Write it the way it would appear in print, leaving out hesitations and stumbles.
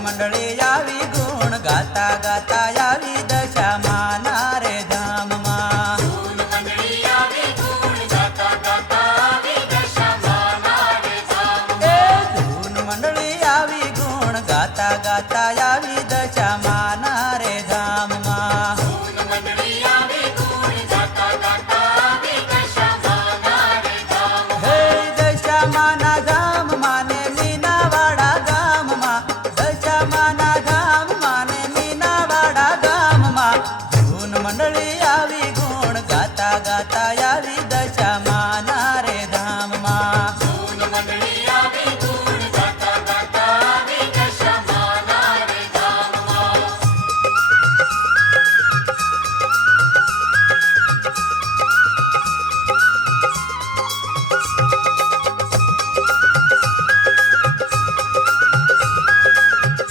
મંડળી આવી ગુણ ગાતા ગાતા આવી દશામાં નારે ધામમાં. ધૂન મંડળી આવી ગુણ ગાતા ગાતા આવી દશામાં નારે ધામમાં. એ ધૂન મંડળી આવી ગુણ ગાતા ગાતા આવી દશામાં